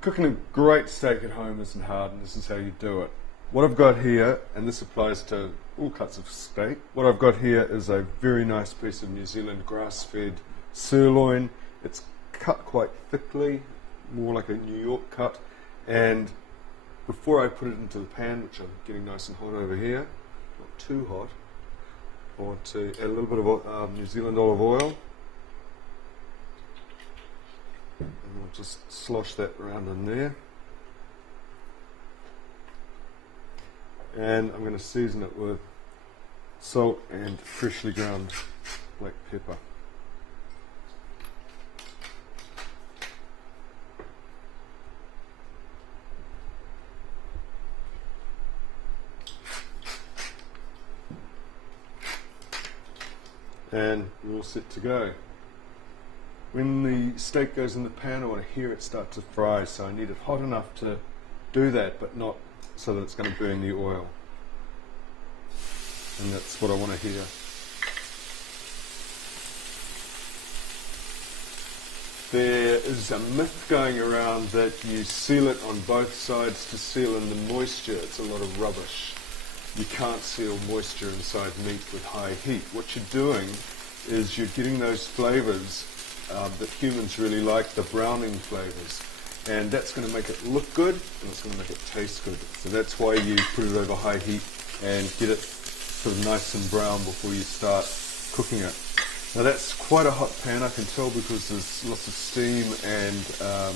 Cooking a great steak at home isn't hard, and this is how you do it. What I've got here, and this applies to all cuts of steak, what I've got here is a very nice piece of New Zealand grass-fed sirloin. It's cut quite thickly, more like a New York cut, and before I put it into the pan, which I'm getting nice and hot over here, not too hot, I want to add a little bit of New Zealand olive oil. And we'll just slosh that around in there. And I'm going to season it with salt and freshly ground black pepper. And we're all set to go. When the steak goes in the pan, I want to hear it start to fry, so I need it hot enough to do that, but not so that it's going to burn the oil. And that's what I want to hear. There is a myth going around that you seal it on both sides to seal in the moisture. It's a lot of rubbish. You can't seal moisture inside meat with high heat. What you're doing is you're getting those flavors that humans really like, the browning flavors, and that's going to make it look good and it's going to make it taste good. So that's why you put it over high heat and get it sort of nice and brown before you start cooking it. Now that's quite a hot pan, I can tell, because there's lots of steam and a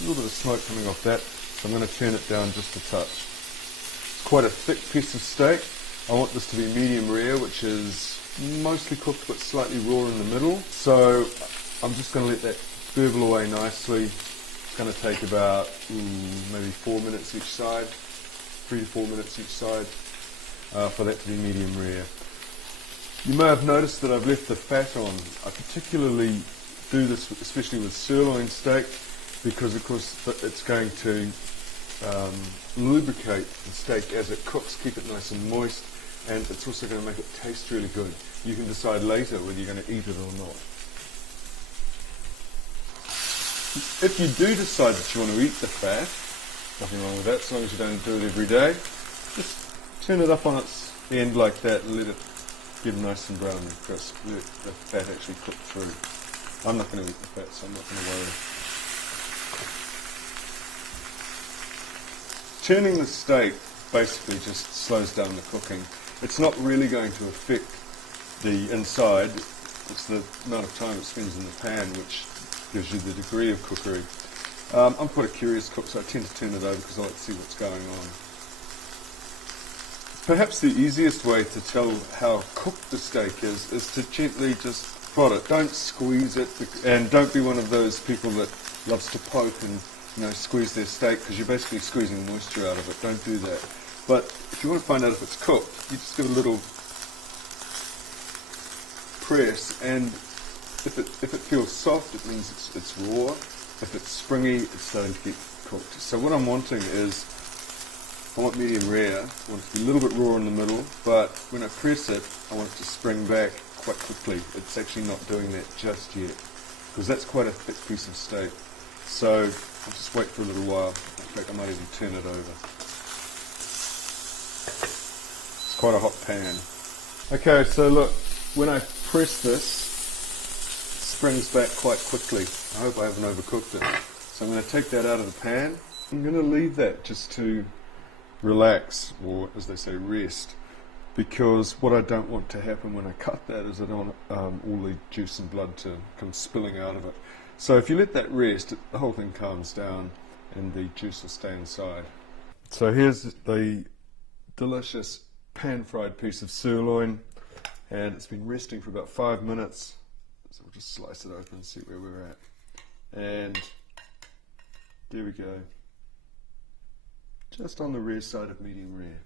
little bit of smoke coming off that, so I'm going to turn it down just a touch. It's quite a thick piece of steak. I want this to be medium rare, which is mostly cooked but slightly raw in the middle. So I'm just going to let that burble away nicely. It's going to take about maybe 4 minutes each side, 3 to 4 minutes each side for that to be medium rare. You may have noticed that I've left the fat on. I particularly do this especially with sirloin steak because of course it's going to lubricate the steak as it cooks, keep it nice and moist, and it's also going to make it taste really good. You can decide later whether you're going to eat it or not. If you do decide that you want to eat the fat, nothing wrong with that, as long as you don't do it every day, just turn it up on its end like that and let it get nice and brown and crisp. Let the fat actually cook through. I'm not going to eat the fat, so I'm not going to worry. Turning the steak basically just slows down the cooking. It's not really going to affect the inside, it's the amount of time it spends in the pan which gives you the degree of cookery. I'm quite a curious cook, so I tend to turn it over because I like to see what's going on. Perhaps the easiest way to tell how cooked the steak is to gently just prod it. Don't squeeze it, and don't be one of those people that loves to poke and squeeze their steak, because you're basically squeezing moisture out of it. Don't do that. But if you want to find out if it's cooked, you just give it a little press, and if it feels soft, it means it's raw. If it's springy, it's starting to get cooked. So what I'm wanting is, I want medium rare. I want it to be a little bit raw in the middle, but when I press it, I want it to spring back quite quickly. It's actually not doing that just yet, because that's quite a thick piece of steak. So I'll just wait for a little while. In fact, I might even turn it over. It's quite a hot pan. Okay, so look, when I press this, it springs back quite quickly. I hope I haven't overcooked it. So I'm going to take that out of the pan. I'm going to leave that just to relax, or as they say, rest, because what I don't want to happen when I cut that is I don't want all the juice and blood to come spilling out of it. So if you let that rest, the whole thing calms down and the juice will stay inside. So here's the delicious pan-fried piece of sirloin, and it's been resting for about 5 minutes. So we'll just slice it open and see where we're at. And there we go. Just on the rare side of medium rare.